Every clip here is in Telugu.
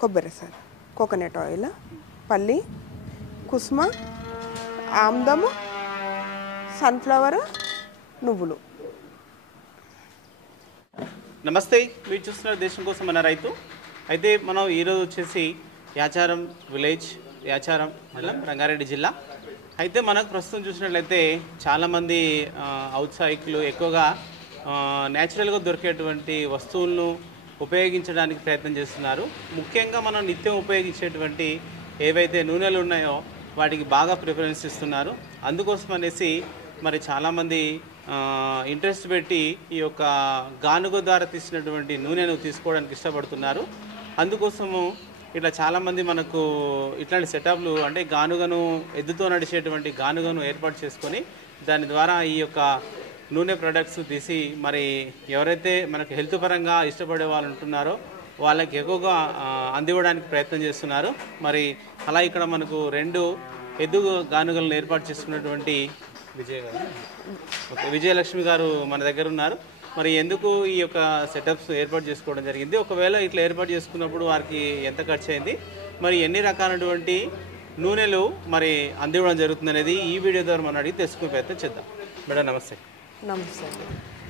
కొబ్బరి సార్, కోకోనట్ ఆయిల్, పల్లి, కుస్మ, ఆమ్దము, సన్ఫ్లవర్, నువ్వులు. నమస్తే, మీరు చూస్తున్నారు దేశం కోసం మన రైతు. అయితే మనం ఈరోజు వచ్చేసి యాచారం విలేజ్, యాచారం మండలం, రంగారెడ్డి జిల్లా. అయితే మనకు ప్రస్తుతం చూసినట్లయితే చాలామంది ఔత్సాహికులు ఎక్కువగా న్యాచురల్గా దొరికేటువంటి వస్తువులను ఉపయోగించడానికి ప్రయత్నం చేస్తున్నారు. ముఖ్యంగా మనం నిత్యం ఉపయోగించేటువంటి ఏవైతే నూనెలు ఉన్నాయో వాటికి బాగా ప్రిఫరెన్స్ ఇస్తున్నారు. అందుకోసం అనేసి మరి చాలామంది ఇంట్రెస్ట్ పెట్టి ఈ యొక్క గానుగ ద్వారా తీసినటువంటి నూనెను తీసుకోవడానికి ఇష్టపడుతున్నారు. అందుకోసము ఇట్లా చాలామంది మనకు ఇట్లాంటి సెటప్లు అంటే గానుగను ఎద్దుతో నడిచేటువంటి గానుగను ఏర్పాటు చేసుకొని దాని ద్వారా ఈ యొక్క నూనె ప్రొడక్ట్స్ తీసి మరి ఎవరైతే మనకు హెల్త్ పరంగా ఇష్టపడే వాళ్ళు ఉంటున్నారో వాళ్ళకి ఎక్కువగా అందివ్వడానికి ప్రయత్నం చేస్తున్నారు. మరి అలా ఇక్కడ మనకు 2 ఎద్దు గానుగలను ఏర్పాటు చేసుకున్నటువంటి విజయలక్ష్మి గారు మన దగ్గర ఉన్నారు. మరి ఎందుకు ఈ యొక్క సెటప్స్ ఏర్పాటు చేసుకోవడం జరిగింది, ఒకవేళ ఇట్లా ఏర్పాటు చేసుకున్నప్పుడు వారికి ఎంత ఖర్చు అయింది, మరి ఎన్ని రకాలైనటువంటి నూనెలు మరి అందివ్వడం జరుగుతుంది అనేది ఈ వీడియో ద్వారా మనం అడిగి తెలుసుకునే ప్రయత్నం చేద్దాం. మేడం నమస్తే. నమస్తే అండి,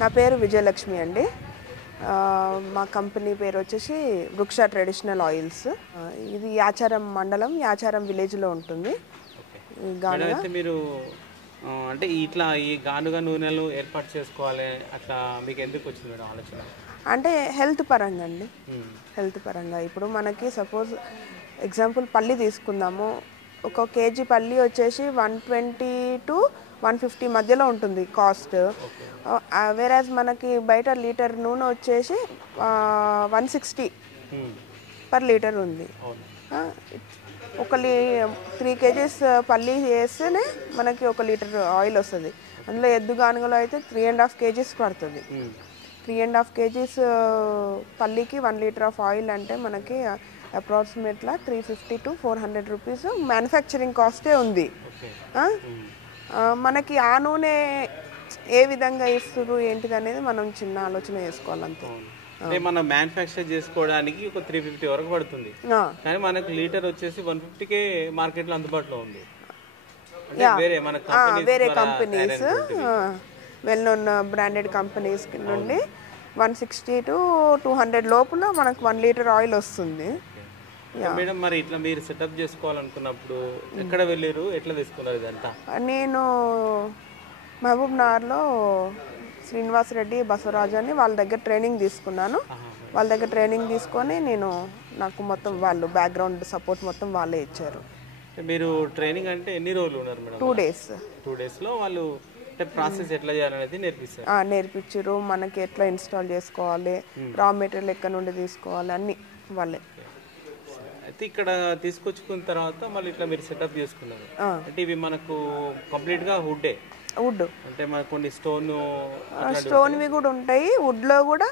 నా పేరు విజయలక్ష్మి అండి. మా కంపెనీ పేరు వచ్చేసి వృక్ష ట్రెడిషనల్ ఆయిల్స్. ఇది యాచారం మండలం, యాచారం విలేజ్లో ఉంటుంది. అయితే మీరు అంటే ఇట్లా ఈ గానుగ నూనెలు ఏర్పాటు చేసుకోవాలి అట్లా మీకు ఎందుకు వచ్చింది మేడం ఆలోచన? అంటే హెల్త్ పరంగా అండి, హెల్త్ పరంగా. ఇప్పుడు మనకి సపోజ్ ఎగ్జాంపుల్ పల్లి తీసుకుందాము. ఒక కేజీ పల్లి వచ్చేసి 120 to 150 మధ్యలో ఉంటుంది కాస్ట్. వేరాజ్ మనకి బయట లీటర్ నూనె వచ్చేసి 160 పర్ లీటర్ ఉంది. ఒక 3 kgs పల్లి వేస్తేనే మనకి 1 లీటర్ ఆయిల్ వస్తుంది. అందులో ఎద్దు గానుగలో అయితే 3.5 kgs పడుతుంది. 3.5 kgs పల్లికి 1 లీటర్ ఆఫ్ ఆయిల్ అంటే మనకి అప్రాక్సిమేట్గా 350 to 400 రూపీస్ మ్యానుఫ్యాక్చరింగ్ కాస్టే ఉంది. మనకి ఆ నూనె ఏ విధంగా ఇస్తారు ఏంటిది అనేది మనం చిన్న ఆలోచన చేసుకోవాలంతే. అంటే మనం మ్యానుఫ్యాక్చర్ చేసుకోవడానికి ఒక 350 వరకు పడుతుంది, కానీ మనకు లీటర్ వచ్చేసి 150కే మార్కెట్లో అందుబాటులో ఉంది. వేరే companies, well known branded companies నుండి 160 to 200 లోపల మనకు 1 లీటర్ ఆయిల్ వస్తుంది. మేడం మరి ఇట్లా మీరు సెటప్ చేసుకోవాలనుకున్నప్పుడు ఎక్కడ వెళ్ళారు, ఎట్లా తీసుకున్నారు ఇదంతా? నేను మహబూబ్ నగర్లో శ్రీనివాస్ రెడ్డి, బసవరాజు అని వాళ్ళ దగ్గర ట్రైనింగ్ తీసుకున్నాను. వాళ్ళ దగ్గర ట్రైనింగ్ తీసుకొని నాకు మొత్తం వాళ్ళు బ్యాక్గ్రౌండ్ సపోర్ట్ మొత్తం వాళ్ళే ఇచ్చారు. మీరు ట్రైనింగ్ అంటే ఎన్ని రోజులు ఉన్నారు మేడం? 2 days. 2 daysలో వాళ్ళు ప్రాసెస్ ఎట్లా చేయాలనేది నేర్పించారు. మనకి ఎట్లా ఇన్స్టాల్ చేసుకోవాలి, రా మెటీరియల్ ఎక్కడ నుండి తీసుకోవాలి అన్ని వాళ్ళే. అయితే ఇక్కడ తీసుకొచ్చుకున్న తర్వాత మళ్ళీ ఇట్లా మీరు సెటప్ చేసుకున్నారు అంటే ఇవి మనకు కంప్లీట్గా వుడ్ అంటే మనకు కొన్ని స్టోన్వి కూడా ఉంటాయి. వుడ్లో కూడా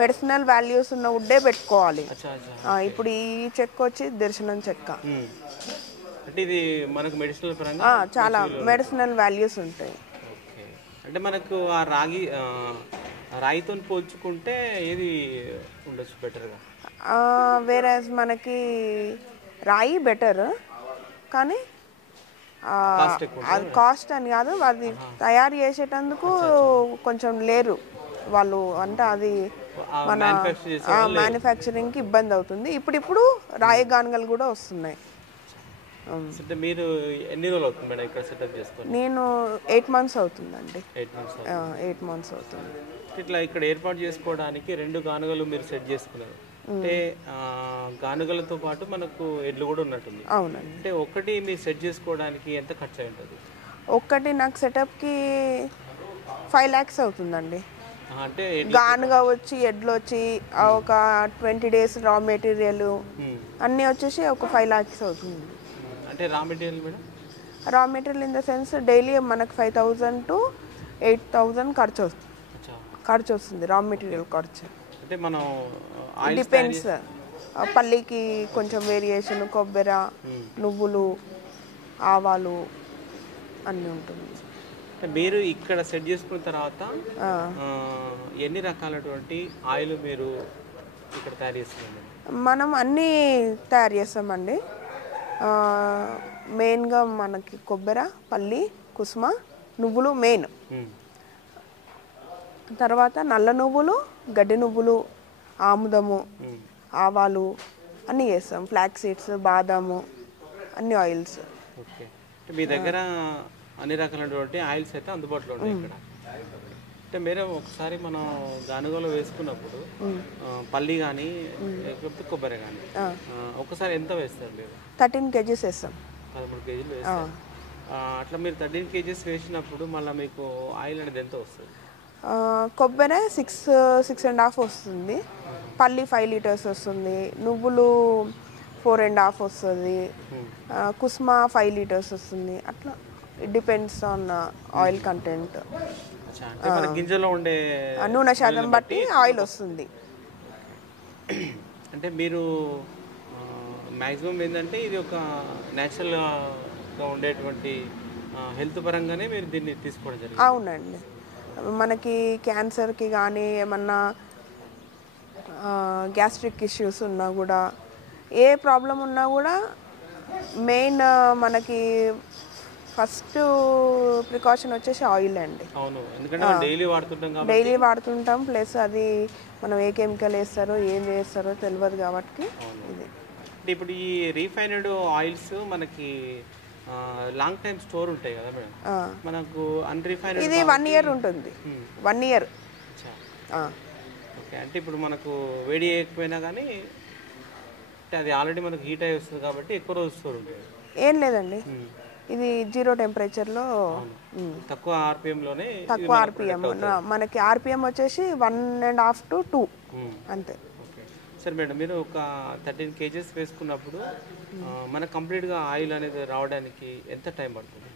మెడిసినల్ వాల్యూస్ ఉన్న వుడ్డే పెట్టుకోవాలి. ఇప్పుడు ఈ చెక్క వచ్చి దర్శనం చెక్క, అంటే ఇది మనకు మెడిసినల్ పరంగా చాలా మెడిసినల్ వాల్యూస్ ఉంటాయి. అంటే మనకు ఆ రాయితో పోల్చుకుంటే ఏది ఉండొచ్చు బెటర్గా? వేరేజ్ మనకి రాయి బెటర్, కానీ అది కాస్ట్ అని కాదు, అది తయారు చేసేటందుకు కొంచెం లేరు వాళ్ళు. అంటే అది మన మ్యానుఫ్యాక్చరింగ్కి ఇబ్బంది అవుతుంది. ఇప్పుడు రాయి గానుగలు కూడా వస్తున్నాయి. మీరు ఎన్ని రోజులు అవుతుంది మేడం ఇక్కడ సెటప్ చేసుకొని? నేను 8 months అవుతుందండి. 8 months అవుతుంది. ఇట్లా ఇక్కడ ఏర్పాటు చేసుకోవడానికి 2 గానుగలు మీరు సెట్ చేసుకున్నారు అంటే గానుగలతో పాటు మనకు ఎడ్లు కూడా ఉన్నట్టుంది. అవునండి. అంటే ఒకటి మీరు సెట్ చేసుకోవడానికి ఎంత ఖర్చు అయి ఉంటుంది? ఒకటి నాకు సెటప్కి 5 lakhs అవుతుందండి. అంటే గానుగా వచ్చి ఎడ్లు వచ్చి ఒక 20 days రా మెటీరియల్ అన్నీ వచ్చేసి ఒక 5 lakhs అవుతుంది. అంటే raw material madam? Raw material in the sense daily మనకు 5,000 to 8,000 ఖర్చు వస్తుంది రా మెటీరియల్ ఖర్చు. అంటే మనం డిపెండ్స్, పల్లికి కొంచెం వేరియేషన్, కొబ్బరి, నువ్వులు, ఆవాలు అన్నీ ఉంటుంది. మీరు ఇక్కడ సెట్ చేసుకున్న తర్వాత ఎన్ని రకాలటువంటి ఆయిల్ మీరు ఇక్కడ తయారు చేస్తుంది? మనం అన్నీ తయారు చేస్తామండి. మెయిన్గా మనకి కొబ్బరి, పల్లి, కుసుమ, నువ్వులు మెయిన్. తర్వాత నల్ల నువ్వులు, గడ్డి నువ్వులు, ఆముదము, ఆవాలు అన్నీ చేస్తాం. ఫ్లాక్ సీడ్స్, బాదాము, అన్ని ఆయిల్స్. ఓకే. మీ దగ్గర అన్ని రకాలైనటువంటి ఆయిల్స్ అయితే అందుబాటులో ఉన్నాయి ఇక్కడ. అంటే మీరు ఒకసారి మనం గానుగలో వేసుకున్నప్పుడు పల్లి కానీ లేకపోతే కొబ్బరి కానీ ఒకసారి ఎంత వేస్తారు మీరు? 13 kgs వేస్తాం. 13 kgs వేస్తారు. అట్లా మీరు 13 kgs వేసినప్పుడు మళ్ళీ మీకు ఆయిల్ అనేది ఎంత వస్తుంది? కొబ్బరి 6.5 వస్తుంది, పల్లి 5 లీటర్స్ వస్తుంది, నువ్వులు 4.5 వస్తుంది, కుస్మ 5 లీటర్స్ వస్తుంది. అట్లా it depends on oil content. గింజలో ఉండే నూనె శాతం బట్టి ఆయిల్ వస్తుంది. అంటే మీరు మ్యాక్సిమం ఏంటంటే ఇది ఒక న్యాచురల్గా ఉండేటువంటి హెల్త్ పరంగానే మీరు దీన్ని తీసుకోవడం జరిగింది? అవునండి. మనకి క్యాన్సర్కి కానీ ఏమన్నా గ్యాస్ట్రిక్ ఇష్యూస్ ఉన్నా కూడా, ఏ ప్రాబ్లం ఉన్నా కూడా మెయిన్ మనకి ఫస్ట్ ప్రికాషన్ వచ్చేసి ఆయిల్ అండి. అవును, ఎందుకంటే డైలీ వాడుతుంటాం కాబట్టి. డైలీ వాడుతుంటాం, ప్లస్ అది మనం ఏ కెమికల్ వేస్తారో ఏం చేస్తారో తెలియదు కాబట్టి ఇది. ఇప్పుడు ఈ రీఫైన్డ్ ఆయిల్స్ మనకి లాంగ్ టైం స్టోర్ ఉంటాయి కదా మేడం, మనకు అన్రిఫైన్డ్ ఇది 1 year ఉంటుంది. 1 year. ఓకే. అంటే ఇప్పుడు మనకు వేడి చేయకపోయినా కానీ అది ఆల్రెడీ మనకు హీట్ అయి వస్తుంది కాబట్టి ఎక్కువ రోజు స్టోర్ ఉంటుంది? ఏం లేదండి, ఇది 0 టెంపరేచర్లో తక్కువ ఆర్పిఎంలోనే. తక్కువ ఆర్పిఎం మనకి ఆర్పిఎం వచ్చేసి 1.5 to 2 అంతే. సరే మేడం, మీరు ఒక 13 kgs వేసుకున్నప్పుడు మనకు కంప్లీట్గా ఆయిల్ అనేది రావడానికి ఎంత టైం పడుతుంది?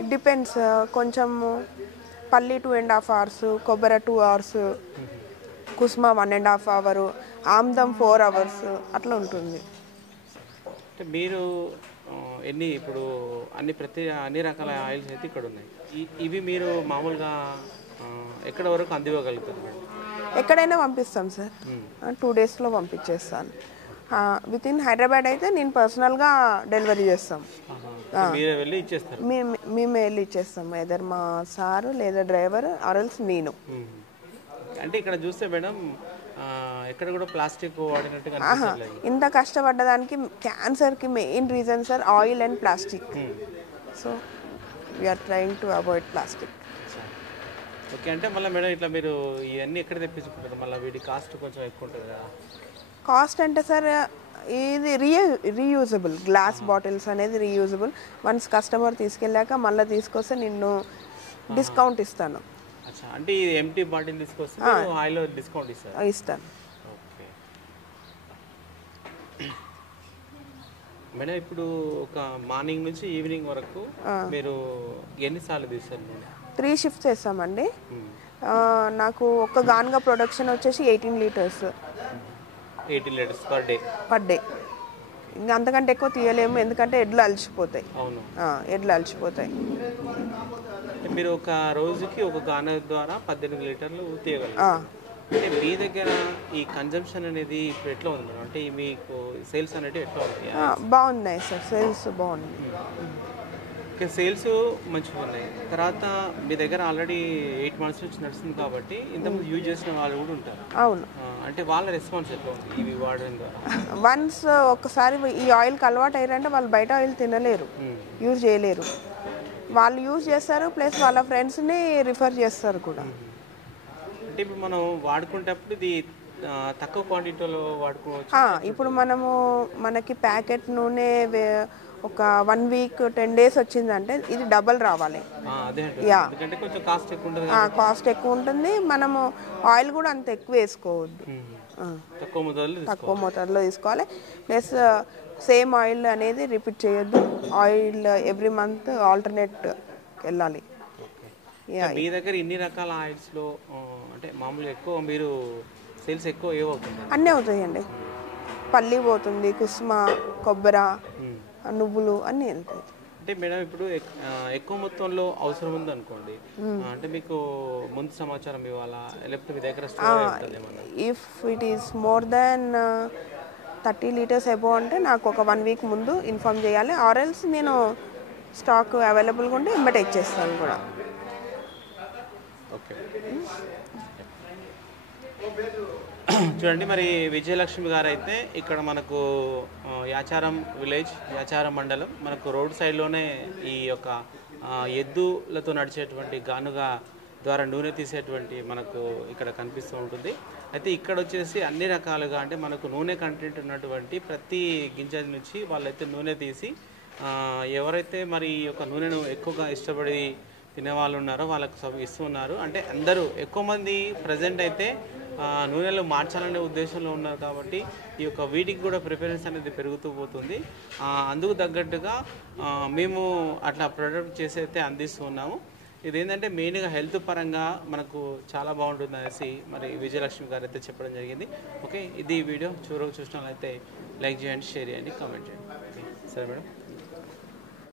It depends. కొంచెం పల్లి 2.5 hours, కొబ్బరి 2 hours, కుస్మ 1.5 hour, ఆమ్దం 4 hours అట్లా ఉంటుంది. అంటే మీరు ఇప్పుడు అన్ని రకాల ఆయిల్స్ అయితే ఇక్కడ ఉన్నాయి. ఇవి మీరు మామూలుగా ఎక్కడ వరకు అందివ్వగలుగుతారు మేడం? ఎక్కడైనా పంపిస్తాం సార్, 2 daysలో పంపించేస్తాను. విత్ ఇన్ హైదరాబాద్ అయితే నేను పర్సనల్గా డెలివరీ చేస్తాం. మీరే వెళ్ళి ఇచ్చేస్తారు? మేమే వెళ్ళి ఇచ్చేస్తాం, ఎదర్ మా సారు లేదా డ్రైవర్ ఆర్ఎల్స్ నేను. అంటే ఇక్కడ చూస్తే మేడం ఎక్కడ కూడా ప్లాస్టిక్ వాడినట్టుగా ఇంత కష్టపడ్డదానికి క్యాన్సర్కి main reason sir oil and plastic. So we are trying to avoid plastic. Okay. అంటే మళ్ళీ మేడం ఇట్లా మీరు ఇవన్నీ ఎక్కడ తెప్పించుకుంటారు? మళ్ళీ వీటి కాస్ట్ కొంచెం ఎక్కువ ఉంటుంది కదా? కాస్ట్ అంటే సార్ ఇది రీయూజబుల్ గ్లాస్ బాటిల్స్ అనేది రీయూజబుల్. వన్స్ కస్టమర్ తీసుకెళ్ళాక మళ్ళీ తీసుకొస్తే నిన్ను డిస్కౌంట్ ఇస్తాను. అంటే ఇది ఎంటీ బాటిల్ తీసుకొస్తే ఆయిల్ డిస్కౌంట్ ఇస్తాను. ఓకే మేడం, ఇప్పుడు ఒక మార్నింగ్ నుంచి ఈవినింగ్ వరకు మీరు ఎన్నిసార్లు తీస్తారు? 3 shifts వేస్తామండి. నాకు ఒక గానుగ ప్రొడక్షన్ వచ్చేసి 18 liters. 18 liters per day. ఇంకా అంతకంటే ఎక్కువ తీయలేము, ఎందుకంటే ఎడ్లు అలసిపోతాయి. అవును, ఎడ్లు అలసిపోతాయి. మీరు ఒక రోజుకి ఒక గానుగ ద్వారా 18 లీటర్లు తీయగలరు. అంటే మీ దగ్గర ఈ కన్జంప్షన్ అనేది ఇప్పుడు ఎట్లా ఉంది మేడం? అంటే మీకు సేల్స్ అనేది ఎట్లా ఉంది? బాగున్నాయి సార్, సేల్స్ బాగుంది. ఓకే, సేల్స్ మంచిగా ఉన్నాయి. తర్వాత మీ దగ్గర ఆల్రెడీ 8 months నుంచి నడుస్తుంది కాబట్టి ఇంతకుముందు యూజ్ చేసిన వాళ్ళు కూడా ఉంటారు. అవును. అంటే వాళ్ళ రెస్పాన్స్ ఎట్లా ఉంది ఇవి వాడడం ద్వారా? వన్స్ ఒకసారి ఈ ఆయిల్కి అలవాటు అయ్యారంటే వాళ్ళు బయట ఆయిల్ తినలేరు, యూజ్ చేయలేరు. వాళ్ళు యూజ్ చేస్తారు, ప్లస్ వాళ్ళ ఫ్రెండ్స్ని రిఫర్ చేస్తారు కూడా. అంటే ఇప్పుడు మనం వాడుకునేటప్పుడు ఇది తక్కువ క్వాంటిటీలో వాడుకోవచ్చు. ఇప్పుడు మనకి ప్యాకెట్ నూనె ఒక 1 week 10 days వచ్చిందంటే ఇది డబల్ రావాలి. కాస్ట్ ఎక్కువ ఉంటుంది. మనము ఆయిల్ కూడా అంత ఎక్కువ వేసుకోవద్దు, తక్కువ మోతాదులో తీసుకోవాలి. ప్లస్ సేమ్ ఆయిల్ అనేది రిపీట్ చేయొద్దు. ఆయిల్ ఎవ్రీ మంత్ ఆల్టర్నేట్ వెళ్ళాలి. మీ దగ్గర ఇన్ని రకాల ఆయిల్స్లో అంటే మామూలుగా ఎక్కువ మీరు సేల్స్ ఎక్కువ ఏమవుతుంది? అన్నీ అవుతాయండి. పల్లి పోతుంది, కుస్మ, కొబ్బరి, నువ్వులు అన్నీ వెళ్తాయి. అంటే మేడం ఇప్పుడు ఎక్కువ మొత్తంలో అవసరం ఉంది అనుకోండి, అంటే మీకు ముందు సమాచారం ఇవ్వాలా, లేకపోతే మీ దగ్గర స్టోర్ ఉంటుంది ఏమన్నా? If it is more than 30 litres above అంటే నాకు ఒక 1 వీక్ ముందు ఇన్ఫామ్ చేయాలి, ఆర్ఎల్స్ నేను స్టాక్ అవైలబుల్గా ఉంటే ఇమ్మటే ఇచ్చేస్తాను కూడా. ఓకే. చూడండి, మరి విజయలక్ష్మి గారు అయితే ఇక్కడ మనకు యాచారం విలేజ్, యాచారం మండలం, మనకు రోడ్ సైడ్లోనే ఈ యొక్క ఎద్దులతో నడిచేటువంటి గానుగా ద్వారా నూనె తీసేటువంటి మనకు ఇక్కడ కనిపిస్తూ ఉంటుంది. అయితే ఇక్కడ వచ్చేసి అన్ని రకాలుగా అంటే మనకు నూనె కంటెంట్ ఉన్నటువంటి ప్రతి గింజ నుంచి వాళ్ళైతే నూనె తీసి ఎవరైతే మరి ఈ యొక్క నూనెను ఎక్కువగా ఇష్టపడి తినేవాళ్ళు ఉన్నారో వాళ్ళకు ఇస్తున్నారు. అంటే అందరూ ఎక్కువ మంది ప్రజెంట్ అయితే నూనెలు మార్చాలనే ఉద్దేశంలో ఉన్నారు కాబట్టి ఈ యొక్క వీటికి కూడా ప్రిఫరెన్స్ అనేది పెరుగుతూ పోతుంది. అందుకు తగ్గట్టుగా మేము అట్లా ప్రొడక్ట్ చేసి అయితే అందిస్తూ ఉన్నాము. ఇదేంటంటే మెయిన్గా హెల్త్ పరంగా మనకు చాలా బాగుంటుంది అనేసి మరి విజయలక్ష్మి గారు అయితే చెప్పడం జరిగింది. ఓకే, ఇది వీడియో చూసిన వాళ్ళైతే లైక్ చేయండి, షేర్ చేయండి, కామెంట్ చేయండి. సరే మేడం.